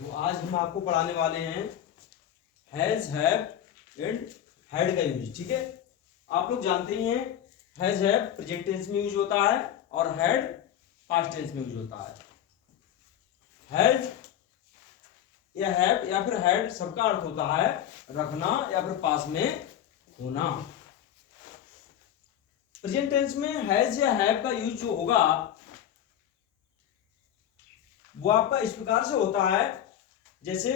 तो आज हम आपको पढ़ाने वाले हैं हैज, हैव एंड हैड का यूज। ठीक है, आप लोग जानते ही हैं हैज, हैव प्रेजेंट टेंस में यूज होता है और हैड पास्ट टेंस में यूज होता है। हैज या हैव या फिर हैड सबका अर्थ होता है रखना या फिर पास में होना। प्रेजेंट टेंस में हैज या हैव का यूज जो होगा वो आपका इस प्रकार से होता है, जैसे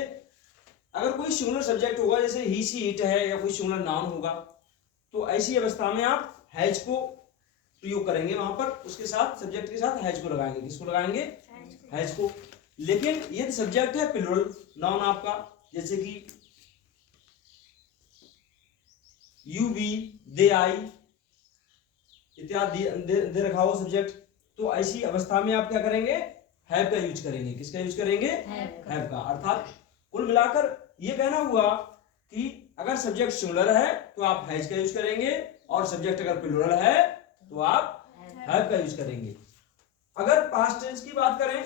अगर कोई सिंगुलर सब्जेक्ट होगा, जैसे ही सी इट है, या कोई सिंगुलर नाउन होगा, तो ऐसी अवस्था में आप हैज को प्रयोग करेंगे वहां पर, उसके साथ सब्जेक्ट के साथ हैज को लगाएंगे। किसको लगाएंगे? हैज को। लेकिन यदि सब्जेक्ट है प्लुरल नाउन आपका, जैसे कि यू, वी, दे, आई इत्यादि दे रखा हो सब्जेक्ट, तो ऐसी अवस्था में आप क्या करेंगे? हैव का यूज करेंगे। किसका यूज करेंगे? हैव का। अर्थात कुल मिलाकर ये कहना हुआ कि अगर सब्जेक्ट सिंगुलर है तो आप हैज का यूज करेंगे, और सब्जेक्ट अगर प्लुरल है तो आप हैव का यूज करेंगे। अगर पास्ट टेंस की बात करें,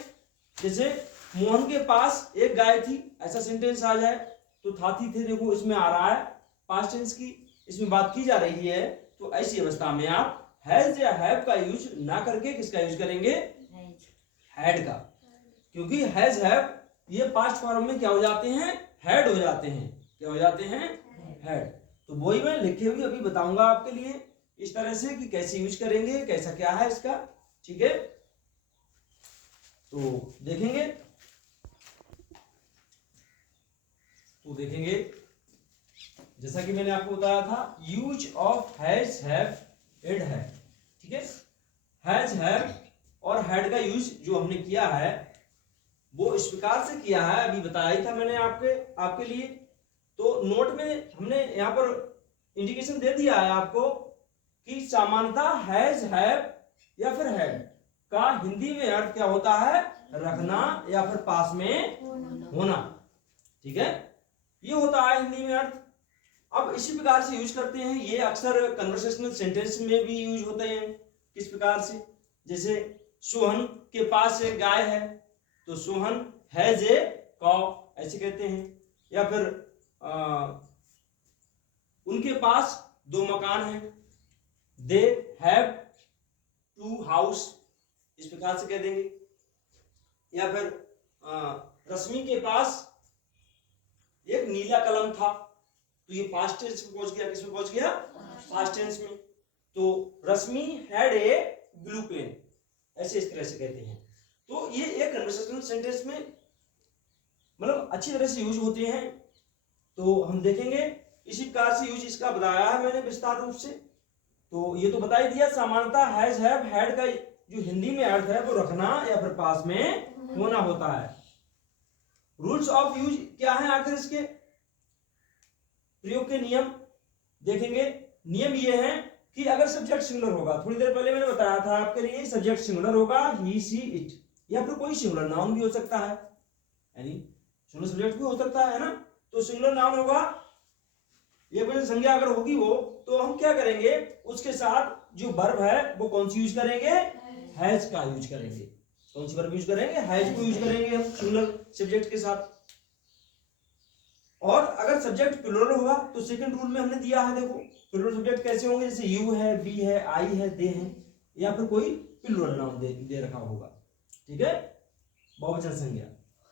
जैसे मोहन के पास एक गाय थी, ऐसा सेंटेंस आ जाए तो था थी थे, देखो इसमें आ रहा है पास्ट टेंस की, इसमें बात की जा रही है, तो ऐसी अवस्था में आप हैज या हैव का यूज ना करके किसका यूज करेंगे? हैड का। क्योंकि हैज, हैव ये पास्ट फॉर्म में क्या हो जाते हैं? हैड हो जाते हैं। क्या हो जाते हैं? हैड। तो वही मैं लिखे हुए अभी बताऊंगा आपके लिए इस तरह से कि कैसे यूज करेंगे, कैसा क्या है इसका। ठीक है, तो देखेंगे जैसा कि मैंने आपको बताया था, use of has, have and had. ठीक है, हैज, हैव और हैड का यूज जो हमने किया है वो इस प्रकार से किया है, अभी बताया ही था मैंने आपके लिए। तो नोट में हमने यहाँ पर इंडिकेशन दे दिया है आपको कि सामान्यतः हैज, हैव या फिर हैड का हिंदी में अर्थ क्या होता है? रखना या फिर पास में होना। ठीक है, ये होता है हिंदी में अर्थ। अब इसी प्रकार से यूज करते हैं, ये अक्सर कन्वर्सेशनल सेंटेंस में भी यूज होते हैं। किस प्रकार से? जैसे सोहन के पास एक गाय है, तो सोहन हैज ए काउ ऐसे कहते हैं। या फिर उनके पास दो मकान हैं, दे हैव टू हाउस, इस प्रकार से कह देंगे। या फिर रश्मि के पास एक नीला कलम था, तो ये पास्ट टेंस में पहुंच गया। किसमें पहुंच गया? पास्ट टेंस में। तो रश्मि हैड ए ब्लू पेन, ऐसे इस तरह से कहते हैं। तो ये एक कन्वर्सेशनल सेंटेंस में मतलब अच्छी तरह से यूज होते हैं। तो हम देखेंगे इसी प्रकार से यूज इसका बताया है मैंने विस्तार रूप से। तो ये तो बता ही दिया, सामान्यतः हैज, हैव, हैड का जो हिंदी में अर्थ है वो रखना या फिर पास में होना होता है। रूल्स ऑफ यूज क्या है आखिर इसके? प्रयोग के नियम देखेंगे। नियम ये है कि अगर सब्जेक्ट सिंगुलर होगा, थोड़ी देर पहले मैंने बताया था आपके लिए, सब्जेक्ट सिंगुलर होगा, ही, सी, इट, या फिर कोई सिंगुलर नाउन भी हो सकता है, यानी सिंगुलर सब्जेक्ट भी हो सकता है ना। तो सिंगुलर नाउन होगा, एक वजह संज्ञा अगर होगी वो, तो हम क्या करेंगे? उसके साथ जो वर्ब है वो कौन सी यूज करेंगे? हैज का यूज करेंगे। कौन सी वर्ब यूज करेंगे? हैज को यूज करेंगे हम सिंगुलर सब्जेक्ट के साथ। और अगर सब्जेक्ट प्लुरल होगा तो सेकंड रूल में हमने दिया है, देखो प्लुरल सब्जेक्ट कैसे होंगे, जैसे यू है, वी है, आई है, दे है, या फिर कोई प्लुरल नाउन दे रखा होगा। ठीक है, बहुवचन संज्ञा।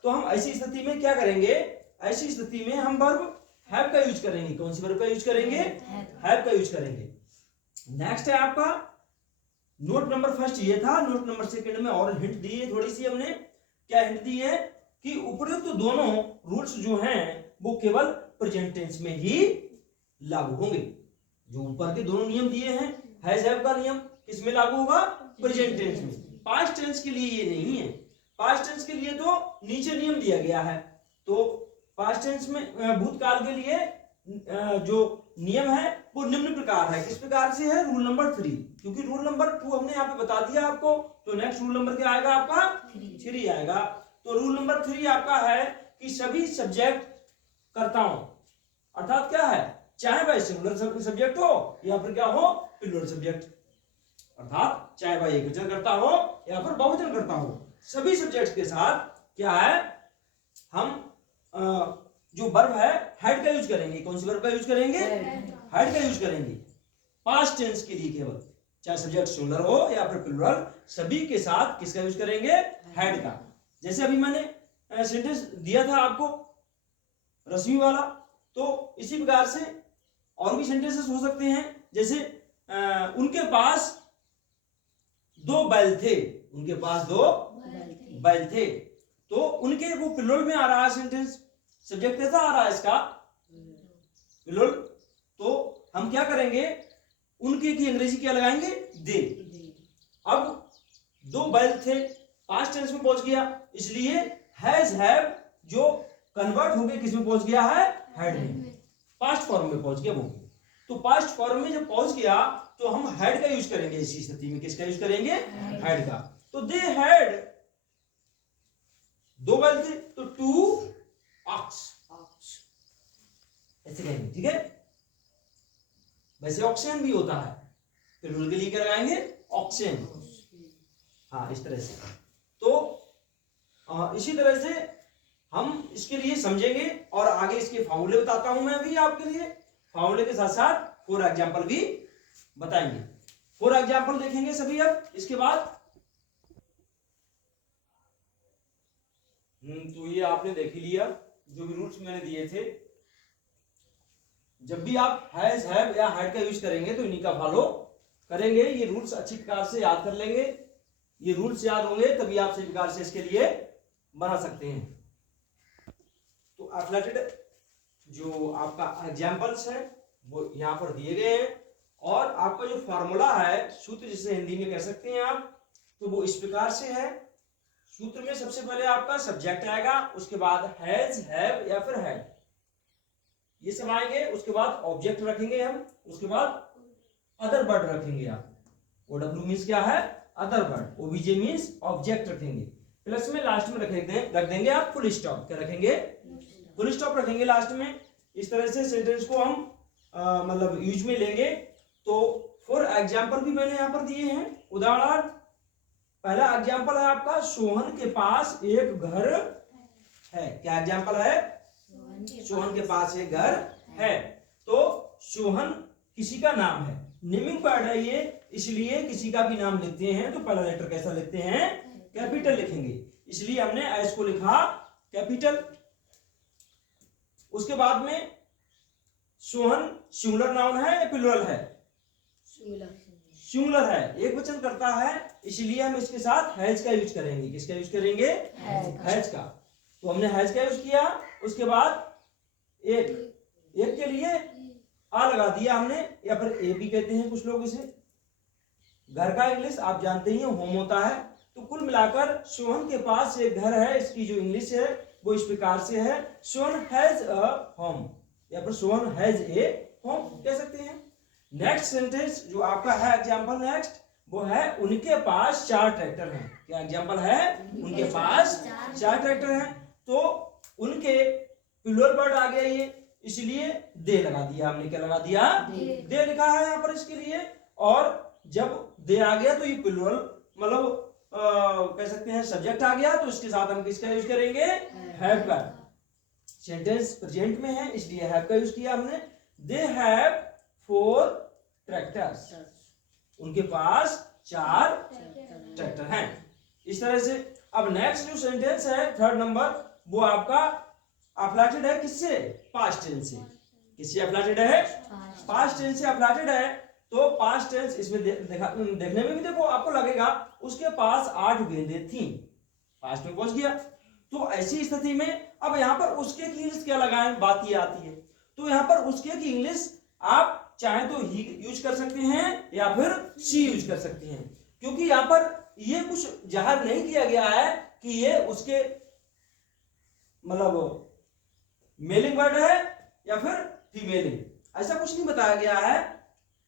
तो हम ऐसी स्थिति में क्या करेंगे? ऐसी स्थिति में हम वर्ब हैव का यूज करेंगे। कौन सी वर्ब का यूज करेंगे? हैव का यूज करेंगे। नेक्स्ट है आपका नोट नंबर फर्स्ट ये था। नोट नंबर सेकंड में और हिंट दी है थोड़ी सी हमने। क्या हिंट दी है? कि उपरोक्त तो दोनों रूल्स जो हैं वो केवल प्रेजेंट टेंस में ही लागू होंगे। जो ऊपर के दोनों नियम दिए हैं, हैज, हैव का नियम किस में लागू होगा? प्रेजेंट टेंस में। पास्ट टेंस के लिए ये नहीं है। पास्ट टेंस के लिए तो नीचे नियम दिया गया है। तो पास्ट टेंस में भूतकाल के लिए जो नियम है वो निम्न प्रकार है। किस प्रकार से है? रूल नंबर 3, क्योंकि रूल नंबर 2 हमने यहाँ पे बता दिया आपको, तो नेक्स्ट रूल नंबर क्या आएगा आपका? 3 आएगा। तो रूल नंबर 3 आपका है कि सभी सब्जेक्ट कर्ताओं, अर्थात क्या है, चाहे वह सिंगुलर सब्जेक्ट हो या फिर क्या हो, प्लुरल सब्जेक्ट, अर्थात चाहे वह एकवचन करता हो या फिर बहुवचन करता हो, सभी सब्जेक्ट के साथ क्या है, हम जो वर्ब है हैड का यूज करेंगे। कौन सी वर्ब का यूज करेंगे? हैड का यूज करेंगे पास्ट टेंस के लिए केवल, चाहे सब्जेक्ट सिंगुलर हो या फिर प्लूरल, सभी के साथ किसका यूज करेंगे? हैड का। जैसे अभी मैंने सेंटेंस दिया था आपको रश्मि वाला, तो इसी प्रकार से और भी सेंटेंसेस हो सकते हैं। जैसे उनके पास 2 बैल थे, उनके पास 2 बैल थे, तो उनके वो प्लूरल में आ रहा है सेंटेंस, सब्जेक्ट कैसा आ रहा है इसका? प्लूरल। तो हम क्या करेंगे, उनके की अंग्रेजी क्या लगाएंगे? दे। अब 2 बैल थे, पास्ट टेंस में पहुंच गया, इसलिए हैज हैव जो कन्वर्ट होके किस में पहुंच गया है? हैड में, पास्ट फॉर्म में पहुंच गया वो। तो पास्ट फॉर्म में जब पहुंच गया तो हम हैड का यूज करेंगे इसी स्थिति में। किसका यूज करेंगे? हैड का। तो दे हैड 2 बैल थे, तो 2 ऑक्स ऐसे कहेंगे, ठीक है। वैसे ऑक्सेन भी होता है, प्लूरल के लिए क्या लगाएंगे? ऑक्सेन। हाँ, इस तरह से। तो इसी तरह से हम इसके लिए समझेंगे और आगे इसके फॉर्मूले बताता हूं मैं अभी आपके लिए। फॉर्मूले के साथ साथ 4 एग्जाम्पल भी बताएंगे। 4 एग्जाम्पल देखेंगे सभी। अब इसके बाद तो ये आपने देख ही लिया जो भी रूल्स मैंने दिए थे। जब भी आप हैज हैव या हैड का यूज करेंगे तो इन्हीं का फॉलो करेंगे। ये रूल्स अच्छी प्रकार से याद कर लेंगे। ये रूल्स याद होंगे तभी आप सही प्रकार से इसके लिए बना सकते हैं। तो एफिलिएटेड जो आपका एग्जाम्पल्स है वो यहाँ पर दिए गए हैं, और आपका जो फॉर्मूला है, सूत्र जिसे हिंदी में कह सकते हैं आप, तो वो इस प्रकार से है। सूत्र में सबसे पहले आपका सब्जेक्ट आएगा, उसके बाद हैज हैव या फिर हैड, ये सब आएंगे। उसके बाद ऑब्जेक्ट रखेंगे हम, उसके बाद अदर वर्ड रखेंगे आप। OW मीन्स क्या है? Other word. OBJ means object रखेंगे। प्लस में लास्ट में रख देंगे आप फुल स्टॉप। क्या रखेंगे? फुल स्टॉप रखेंगे लास्ट में। इस तरह से सेंटेंस को हम मतलब यूज में लेंगे। तो 4 एग्जाम्पल भी मैंने यहाँ पर दिए हैं। उदाहरण पहला एग्जाम्पल है आपका, सोहन के पास एक घर है। क्या एग्जाम्पल है? सोहन के पास एक घर है। तो सोहन किसी का नाम है, नेमिंग वर्ड है ये, इसलिए किसी का भी नाम लिखते हैं तो पहला लेटर कैसा लिखते हैं? कैपिटल लिखेंगे, इसलिए हमने एस को लिखा कैपिटल। उसके बाद में सोहन सिंगुलर नाउन है या प्लूरल है? सिंगुलर है, एक वचन करता है, इसलिए हम इसके साथ हैज का यूज करेंगे। किसका यूज करेंगे? हैज का। तो हमने हैज का यूज किया। उसके बाद एक के लिए आ लगा दिया हमने, या फिर ए भी कहते हैं कुछ लोग इसे। घर का इंग्लिश आप जानते ही होम होता है। तो कुल मिलाकर सोहन के पास एक घर है, इसकी जो इंग्लिश है वो इस प्रकार से है, सोहन हैज अ होम, या फिर सोहन हैज ए होम कह सकते हैं। नेक्स्ट सेंटेंस जो आपका है एग्जांपल नेक्स्ट, वो है उनके पास 4 ट्रैक्टर हैं। क्या एग्जांपल है? उनके पास 4 ट्रैक्टर हैं। तो उनके प्लूरल वर्ड आ गया ये, इसलिए दे लगा दिया हमने। क्या लगा दिया? दे लिखा है यहाँ पर इसके लिए। और जब दे आ गया तो ये प्लूरल मतलब कह सकते हैं सब्जेक्ट आ गया, तो इसके साथ हम किसका यूज करेंगे? हैव का। सेंटेंस प्रेजेंट में है इसलिए हैव का यूज किया हमने। दे हैव 4 ट्रैक्टर्स, उनके पास 4 ट्रैक्टर हैं। इस तरह से अब नेक्स्ट जो सेंटेंस है 3rd नंबर, वो आपका एफिलिएटेड है किससे? पास्ट टेंस से। किससे एफिलिएटेड है? पास्ट टेंस से एफिलिएटेड है। तो पास्ट टेंस इसमें देखने में भी देखो आपको लगेगा उसके पास 8 गेंदें थी, पास्ट में पहुंच गया। तो ऐसी स्थिति में अब यहाँ पर उसके की इंग्लिश क्या लगाएं, बात ये आती है। तो यहाँ पर उसके की इंग्लिश आप चाहे तो ही यूज कर सकते हैं या फिर शी यूज कर सकते हैं, क्योंकि यहाँ पर ये कुछ जाहिर नहीं किया गया है कि ये उसके मतलब मेलिंग वर्ड है या फिर फीमेलिंग, ऐसा कुछ नहीं बताया गया है।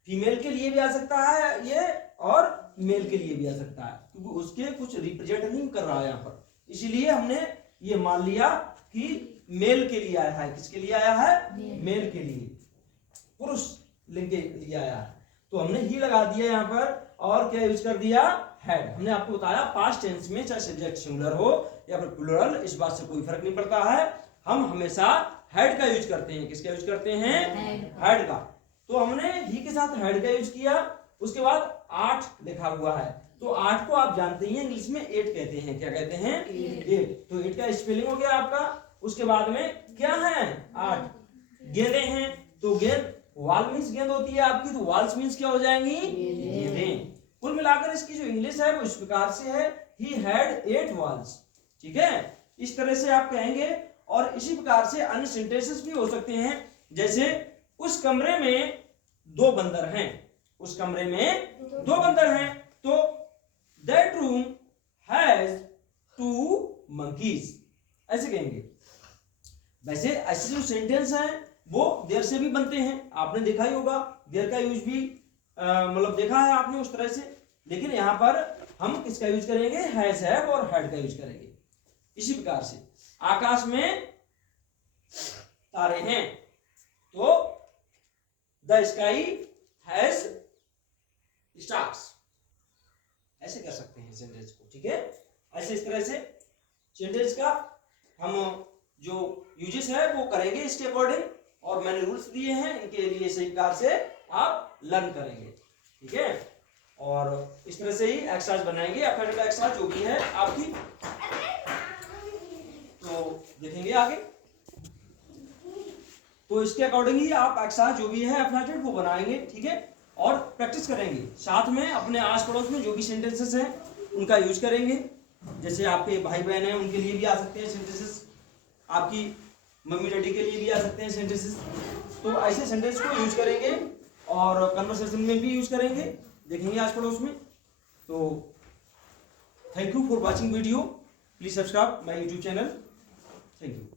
फीमेल के लिए भी आ सकता है ये और मेल के लिए भी आ सकता है, क्योंकि उसके कुछ रिप्रेजेंट नहीं कर रहा है यहाँ पर, इसीलिए हमने ये मान लिया कि मेल के लिए आया है। किसके लिए आया है? मेल के लिए, पुरुष लिंग के लिए आया है। तो हमने ही लगा दिया यहाँ पर, और क्या यूज कर दिया? हैड। हमने आपको बताया पास्ट टेंस में चाहे सब्जेक्ट सिंगुलर हो या फिर प्लूरल, इस बात से कोई फर्क नहीं पड़ता है, हम हमेशा हैड का यूज करते हैं। किसका यूज करते हैं? हैड का। तो हमने ही के साथ हैड का यूज किया। उसके बाद 8 लिखा हुआ है, तो 8 को आप जानते ही हैं इंग्लिश में 8 कहते हैं। क्या कहते हैं? 8। तो 8 का स्पेलिंग हो गया आपका। उसके बाद में क्या है? 8 गेंदें हैं, तो गेंद वॉल मीन्स गेंद होती है आपकी, तो वॉल्स मीन्स क्या हो जाएंगी? गेंदें। कुल मिलाकर इसकी जो इंग्लिश है वो इस प्रकार से है, ही हैड 8 वॉल्स। ठीक है, इस तरह से आप कहेंगे। और इसी प्रकार से अन्य सेंटेंसेस भी हो सकते हैं, जैसे उस कमरे में 2 बंदर हैं। उस कमरे में 2 बंदर हैं, तो दैट रूम हैज 2 monkeys, ऐसे कहेंगे। वैसे ऐसे जो सेंटेंस हैं वो देयर से भी बनते हैं, आपने देखा ही होगा। देयर का यूज भी मतलब देखा है आपने उस तरह से। लेकिन यहाँ पर हम किसका यूज करेंगे? हैज, हैव और हैड का यूज करेंगे। इसी प्रकार से आकाश में तारे हैं, तो द स्काई हैज स्टार्स, ऐसे कर सकते हैं सेंटेंस को। ठीक है, ऐसे इस तरह से सेंटेंस का हम जो यूजेस है वो करेंगे इसके अकॉर्डिंग। और मैंने रूल्स दिए हैं, इनके लिए सही प्रकार से आप लर्न करेंगे। ठीक है, और इस तरह से ही एक्सरसाइज बनाएंगे। अफेक्टिव एक्सरसाइज जो भी है आपकी, तो देखेंगे आगे। तो इसके अकॉर्डिंग ही आप एक्सरसाइज जो भी है अफेक्टिव वो बनाएंगे। ठीक है, और प्रैक्टिस करेंगे साथ में। अपने आस पड़ोस में जो भी सेंटेंसेस हैं उनका यूज करेंगे। जैसे आपके भाई बहन हैं उनके लिए भी आ सकते हैं सेंटेंसेस, आपकी मम्मी डैडी के लिए भी आ सकते हैं सेंटेंसेस। तो ऐसे सेंटेंस को यूज करेंगे और कन्वर्सेशन में भी यूज करेंगे, देखेंगे आस पड़ोस में। तो thank you for watching video. Please subscribe my YouTube channel. Thank you.